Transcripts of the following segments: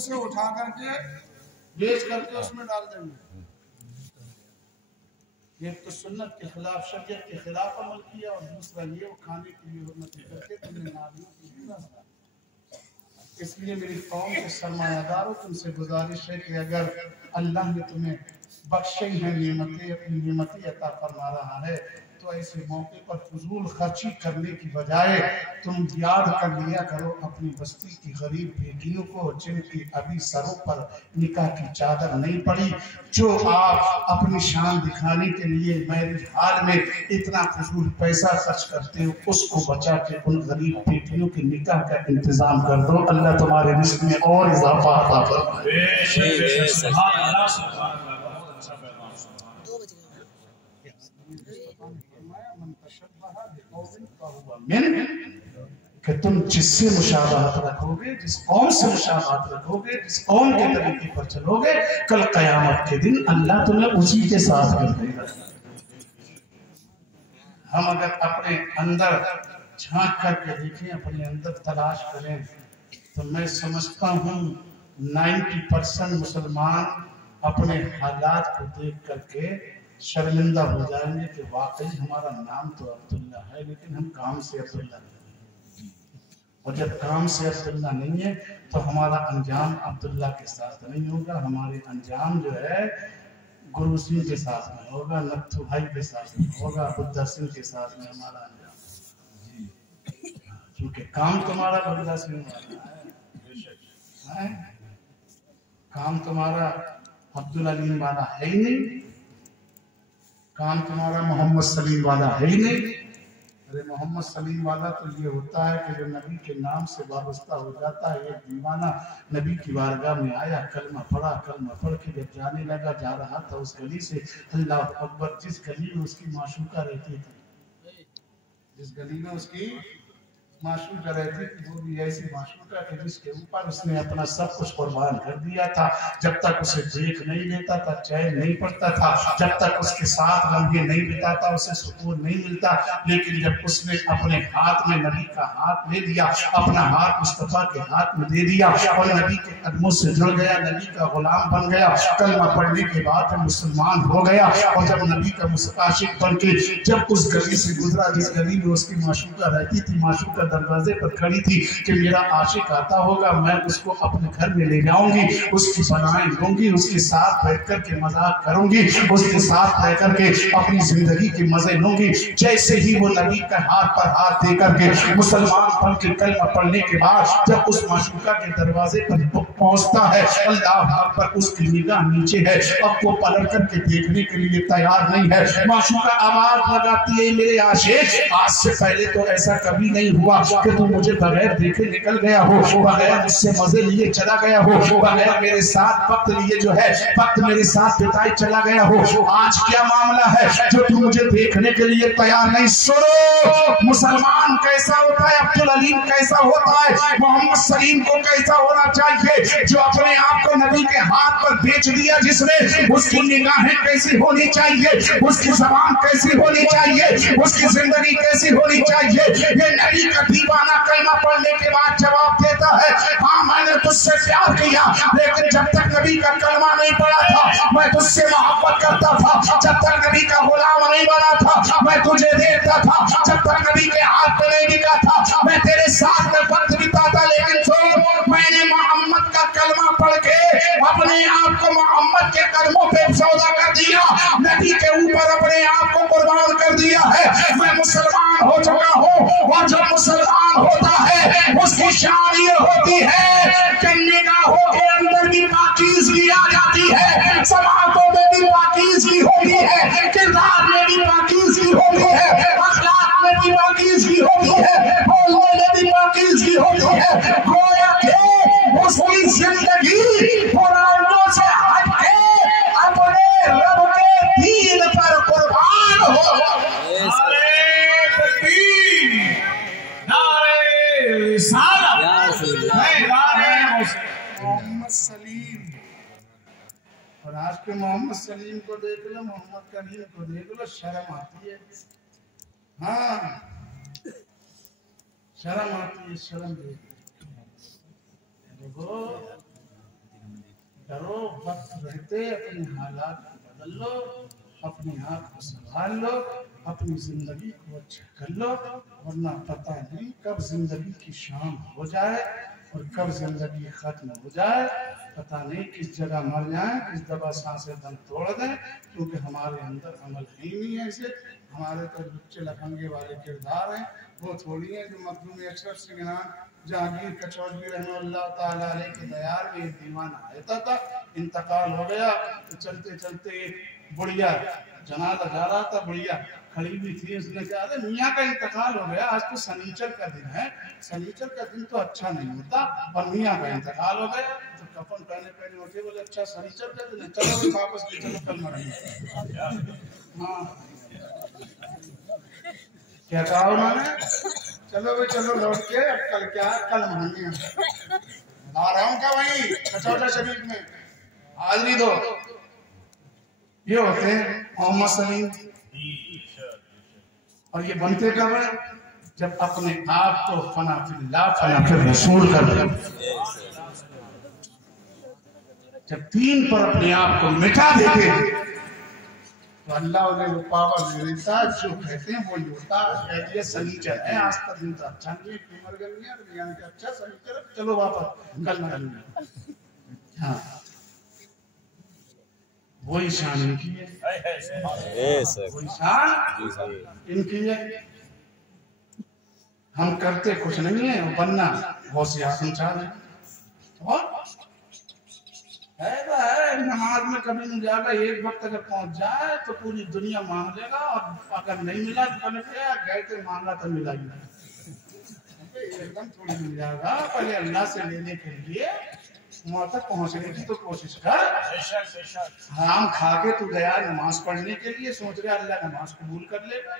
उसे उठा करके बेच करके उसमें डाल देंगे। एक तो सुन्नत के खिलाफ, शरीयत के खिलाफ अमल किया, और दूसरा ये वो खाने के लिए हुर्मत करके तुमने नारियों की भी रखा। इसलिए मेरी कौम के सरमायादारों, तुमसे गुजारिश है कि अगर अल्लाह ने तुम्हें बख्शी है नेमतें, अपनी नेमतें अता फरमा रहा है, तो ऐसे मौके पर फजूल खर्ची करने की बजाय तुम याद कर लिया करो अपनी बस्ती की गरीब बेटियों को, जिनकी अभी सरों पर निकाह की चादर नहीं पड़ी, जो आप अपनी शान दिखाने के लिए मैरिज हाल में इतना फजूल पैसा खर्च करते हो, उसको बचा के उन गरीब बेटियों के निकाह का इंतजाम कर दो। अल्लाह तुम्हारे रिस्क में और इजाफा अता कि तुम जिससे मुशाबहत रखोगे, जिस कौम से मुशाबहत रखोगे, जिस कौम के तरीके पर चलोगे, कल कयामत के दिन अल्लाह तुम्हें उसी के साथ कर देगा। हम अगर अपने अंदर झांक करके देखें, अपने अंदर तलाश करें, तो मैं समझता हूँ 90% मुसलमान अपने हालात को देख करके शर्मिंदा हो जाएंगे कि वाकई हमारा नाम तो अब्दुल्ला है, लेकिन हम काम से अब्दुल्ला नहीं। और जब काम से अब्दुल्ला नहीं है तो हमारा अंजाम अब्दुल्ला के साथ नहीं होगा, हमारे अंजाम जो है गुरु सिंह के साथ में होगा, नत्थू भाई के साथ में होगा, बुद्धा सिंह के साथ में हमारा अंजाम, क्योंकि काम तुम्हारा बुद्धा सिंह वाला है, काम तुम्हारा अब्दुल अलीम वाला है ही नहीं, काम तुम्हारा मोहम्मद सलीम वाला है ही नहीं। अरे मोहम्मद सलीम वाला तो ये होता है कि जो नबी के नाम से वाबस्ता हो जाता है। एक दीवाना नबी की बारगाह में आया, कलमा पढ़ा, कलमा पढ़ के जब जाने लगा, जा रहा था उस गली से, अल्लाह अकबर, जिस गली में उसकी माशूका रहती थी, जिस गली में उसकी माशूका रहती थी, वो भी ऐसी माशूका कि जिसके ऊपर उसने अपना सब कुछ कुर्बान कर दिया था। जब तक उसे देख नहीं लेता था चैन नहीं पड़ता था, जब तक उसके साथ लम्हे नहीं बिताता उसे सुकून नहीं मिलता। लेकिन जब उसने अपने हाथ में नबी का हाथ ले लिया, अपना हाथ मुस्तफा के हाथ में दे दिया और नबी के कदमों से जुड़ गया, नबी का गुलाम बन गया, कलमा पढ़ने के बाद मुसलमान हो गया, और जब नबी का आशिक बन के जब उस गली से गुजरा जिस गली में उसकी माशूका रहती थी, माशूका दरवाजे पर खड़ी थी कि मेरा आशिक आता होगा, मैं उसको अपने घर में ले जाऊंगी, उसकी बनाएं लूंगी, उसके साथ बैठ कर के मजाक करूंगी, उसके साथ रह करके अपनी जिंदगी के मजे लूंगी। जैसे ही वो नबी का हाथ पर हाथ दे करके मुसलमान बन के कलमा पढ़ने के बाद जब उस माशूका के दरवाजे पर पहुंचता है, अल्लाह अकबर, उसकी निगाह नीचे है, अब वो पलट करके देखने के लिए तैयार नहीं है। माशूका आवाज लगाती है, मेरे आशिक, आज से पहले तो ऐसा कभी नहीं हुआ कि तू मुझे बगैर देखे निकल गया हो, बगैर मुझसे मजे लिए चला गया हो, बगैर मेरे साथ वक्त लिए जो है वक्त मेरे साथ बिताए चला गया हो। आज क्या मामला है जो तू मुझे देखने के लिए तैयार नहीं? सुनो, मुसलमान कैसा होता है, अब्दुल अलीम कैसा होता है, मोहम्मद सलीम को कैसा होना चाहिए, जो अपने आप को नबी के हाथ पर बेच दिया जिसने, उसकी निगाहें कैसी होनी चाहिए, उसकी ज़बान कैसी होनी चाहिए, उसकी जिंदगी कैसी होनी चाहिए। ये नबी का दीवाना कलमा पढ़ने के बाद जवाब देता है, हाँ मैंने तुझसे प्यार किया, लेकिन जब तक नबी का कलमा नहीं पढ़ा था मैं तुझसे मोहब्बत करता था, जब तक नबी का गुलाम नहीं बना था मैं तुझे देखता था, जब तक नबी के हाथ पे नहीं बिका था मैं तेरे साथ में वक्त बिताता। लेकिन तो मैंने मोहम्मद का कलमा पढ़ के अपने आप को मोहम्मद के कदमों पे सौदा कर दिया, नबी के ऊपर अपने आप को कुर्बान कर दिया है। मैं मुसलमान हो चुका हूँ, और जब मुसलमान होता है उसकी शान ये होती है कि निगाहों के अंदर भी पाकीज़गी आ जाती है, समातों में भी पाकीज़गी होती है, किरदार में भी पाकीज़गी होती है, अखलाक में भी पाकीज़गी होती है, बोलने में भी पाकीज़गी होती है। गोया के उसकी जिंदगी पुरानों से हटके अपने रब के दीन पर कुर्बान हो। मोहम्मद सलीम, और आज के मोहम्मद सलीम को देख लो, मोहम्मद करीम को देख लो, शर्म आती है। हाँ शर्म आती है, शर्म देखो वक्त रहते अपने हालात को बदल लो, अपने आप को संभाल लो, अपनी जिंदगी को अच्छा कर लो, वरना पता नहीं कब जिंदगी की शाम हो जाए और कब जिंदगी खत्म हो जाए। पता नहीं किस जगह मर जाए, किस दफा सांसें दम तोड़ दें, क्योंकि हमारे अंदर अमल ही नहीं है। इसे हमारे तो बच्चे लफंगे वाले किरदार हैं, वो थोड़ी है जो मखदूम अशरफ सिंगरान जहांगीर कचौधरी रहमतुल्लाह ताला अलैह के दयार में एक दीवाना रहता था, इंतकाल हो गया तो चलते चलते एक बुढ़िया जनाजा जा रहा था, बुढ़िया खड़ी हुई थी, उसने कहा अरे मियाँ का इंतकाल हो गया, आज तो शनिचर का दिन है, शनिचर का दिन तो अच्छा नहीं होता, और मियाँ का इंतकाल हो गया। तो कफन पहने उठे, बोले अच्छा शनिचर का दिन है, चलो वापस ले चलो, कल मरेंगे। हाँ क्या कहा उन्होंने, चलो भाई चलो लौट के, अब कल क्या, कल मरेंगे। आ रहा हूँ क्या वही कचौटा शरीफ में हाजरी दो। ये होते हैं मोहम्मद सलीम, और ये बनते कब है, जब अपने आप को फना फिल्लाह फना फिर रसूल कर दे, जब दीन पर अपने आप को मिटा देते तो अल्लाह उन्हें वो पावर दे देता जो कहते हैं वो होता है। सनीचर है, आज का दिन तो अच्छा नहीं है, मर गई है, अच्छा सनीचर, चलो वापस कल मरेंगे। हाँ वही शान इनकी है, वही शान इनकी है। हम करते कुछ नहीं है, बनना होशियार संचार है। और है नमाज में कभी नहीं जाएगा, एक वक्त अगर पहुंच जाए तो पूरी दुनिया मांग लेगा, और अगर नहीं मिला तो पहले गए थे मांगा तो मिला ही नहीं, एकदम थोड़ी मिल जाएगा। पहले अल्लाह से लेने के लिए वहां तक पहुंचने की तो कोशिश कर। हराम खा के तू गया नमाज पढ़ने के लिए, सोच रहा अल्लाह नमाज कबूल कर लेगा।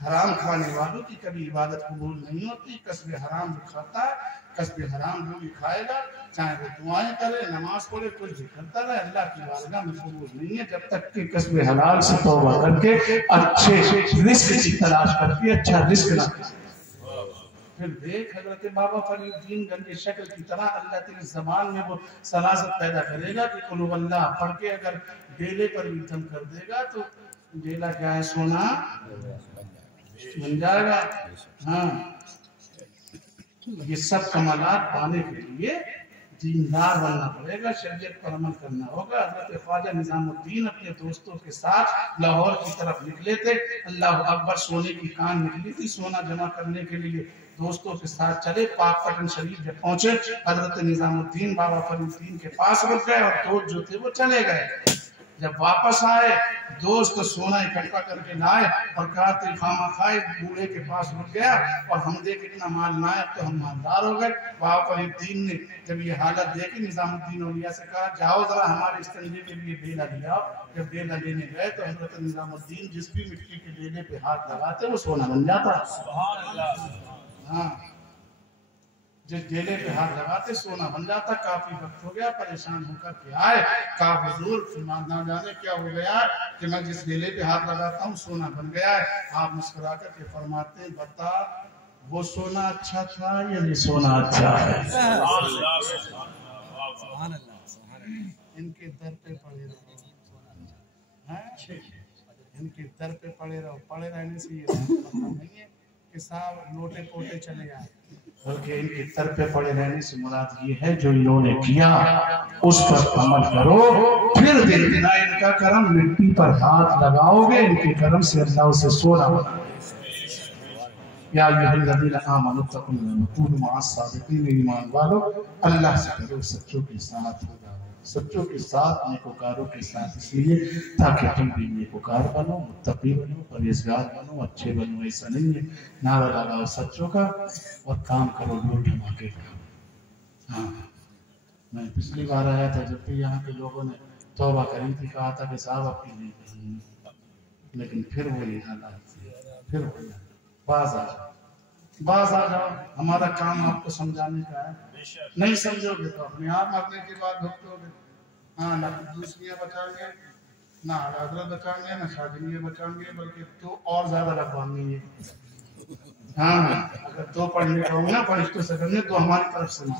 हराम खाने वालों की कभी इबादत कबूल नहीं होती। कसबे हराम जो खाता है, कसबे हराम जो भी खाएगा, चाहे वो दुआएं करे, नमाज पढ़े, कुछ भी करता रहे, अल्लाह की बारगाह में कबूल नहीं है जब तक कि कसबे हलाल से तौबा करके अच्छे रिस्क की तलाश करके अच्छा रिस्क ना। फिर देख हजरत बाबा फरीदुद्दीन गंज शक्ल की तरह अल्लाह तेरी जबान में वो सलासत पैदा करेगा कि कुल अल्लाह पढ़ के अगर डेले पर भी दम कर देगा तो डेला क्या है, सोना बन जाएगा। हाँ ये सब कमालात पाने के लिए दीनदार बनना पड़ेगा, शरीयत पर अमल करना होगा। हजरत ख्वाजा निजामुद्दीन अपने दोस्तों के साथ लाहौर की तरफ निकले थे, अल्लाह अकबर, सोने की कान निकली थी सोना जमा करने के लिए, दोस्तों के साथ चले। पाक पटन शरीफ जब पहुंचे, हजरत निजामुद्दीन बाबा फरीदुद्दीन के पास रुक गए और दोस्त जो थे वो चले गए। जब वापस आए दोस्त सोना इकट्ठा करके लाए और कहा तो खामा खाए बूढ़े के पास रुक गया और हम देख इतना माल ना है तो हम मालदार हो गए। बाबा फरीदुद्दीन ने जब ये हालत देखी, निजामुद्दीन औलिया से कहा जाओ जरा हमारे इस्तेंजे के लिए बेला लिया। जब बेला लेने गए तो हजरत निजामुद्दीन जिस भी मिट्टी के बेले पे हाथ लगाते वो सोना बन जाता। हाँ जिस डेले पे हाथ लगाते सोना बन जाता। काफी वक्त हो गया, परेशान होकर के आए, कहा हुजूर ना जाने क्या हो गया कि मैं जिस डेले पे हाथ लगाता हूँ सोना बन गया है। आप मुस्कुरा कर के फरमाते बता वो सोना अच्छा था या ये सोना अच्छा है। इनके दर पे पड़े रहो, इनके दर पे पड़े रहो। पड़े रहने से ये मतलब नहीं है कि साहब लोटे पोटे चले आए, बल्कि इनके दर पे पड़े रहने से मुराद ये है जो इन्होंने किया उस पर अमल करो, फिर देखना इनका करम। मिट्टी पर हाथ लगाओगे इनके करम से अल्लाह उसे सोना बना। या ईमान वालों, अल्लाह से करो सच्चों के साथ हो जाओ, सच्चों के साथ, नेकोकारों के साथ, इसलिए ताकि तुम भी नेकोकार बनो, मुत्तकी बनो, परहेजगार बनो, अच्छे बनो। ऐसा नहीं है नारा लगाओ सच्चों का और काम करो लूट धमाके का। हाँ मैं पिछली बार आया था जब भी यहाँ के लोगों ने तौबा करी थी, कहा था कि साहब आपकी नहीं, लेकिन फिर वही हालात, फिर वही बाज आ जाओ, बाज आ जाओ। हमारा काम आपको समझाने का है, नहीं समझोगे तो अपने आप मरने के बाद भुगतोगे। हाँ ना दूसरियाँ बचाएंगे, ना हजरत बचाएंगे, ना शादी बचाएंगे, बल्कि तो और ज्यादा रखवाएंगे। हाँ अगर दो पढ़ने का होगा ना फरिश्तों से करने तो हमारी तरफ से ना।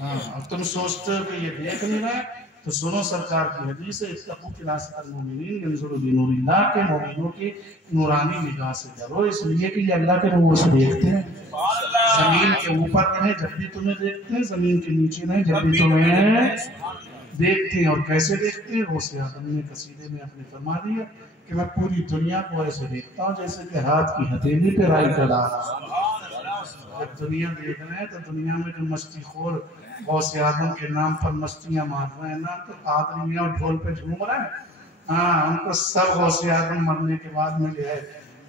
हाँ, अब तुम सोचते हो कि ये देख नहीं रहा है, तो सुनो सरकार की हदीस है, के मोमिनों की नूरानी निगाह से डरो, इसलिए कि ये अल्लाह के नूर से देखते हैं। जमीन के ऊपर रहे जब भी तुम्हें देखते हैं, जमीन के नीचे रहे जब भी तुम्हें देखते हैं। और कैसे देखते हैं? वो से आदम ने कसीदे में अपने फरमा दिया कि मैं पूरी दुनिया को ऐसे देखता हूँ जैसे कि हाथ की हथेली पे राई का दाना। जब दुनिया देख रहे हैं तो दुनिया में जो मस्ती खोर गौसे आजम के नाम पर मस्तियां मार रहे हैं ना, तो कादरियां और ढोल पे झूम रहे हैं। हाँ, उनको सब गौसे आजम मरने के बाद में जो है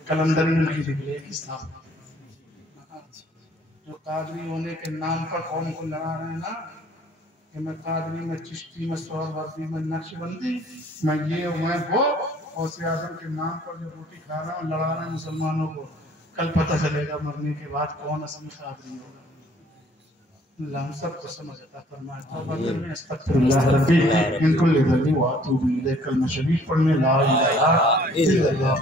कलंदरी उनकी निकले की स्थापना। जो कादरी होने के नाम पर कौम को लड़ा रहे हैं ना, कि मैं कादरी में, चिश्ती में, सोहरवर्दी में, नक्शबंदी मैं ये मैं वो, गौसे आजम के नाम पर जो रोटी खा रहा हूँ, लड़ा रहे हैं मुसलमानों को, कल पता चलेगा मरने के बाद कौन असली कादरी होगा। अल्लाह हम सबको समझता फरमाए। तौबा करने, अस्तगफिरुल्लाह रब्बी मिन कुल्ली ज़ंबि व अतूबु इलैह। कलमा शरीफ पढ़ने, ला इलाहा इल्लल्लाह।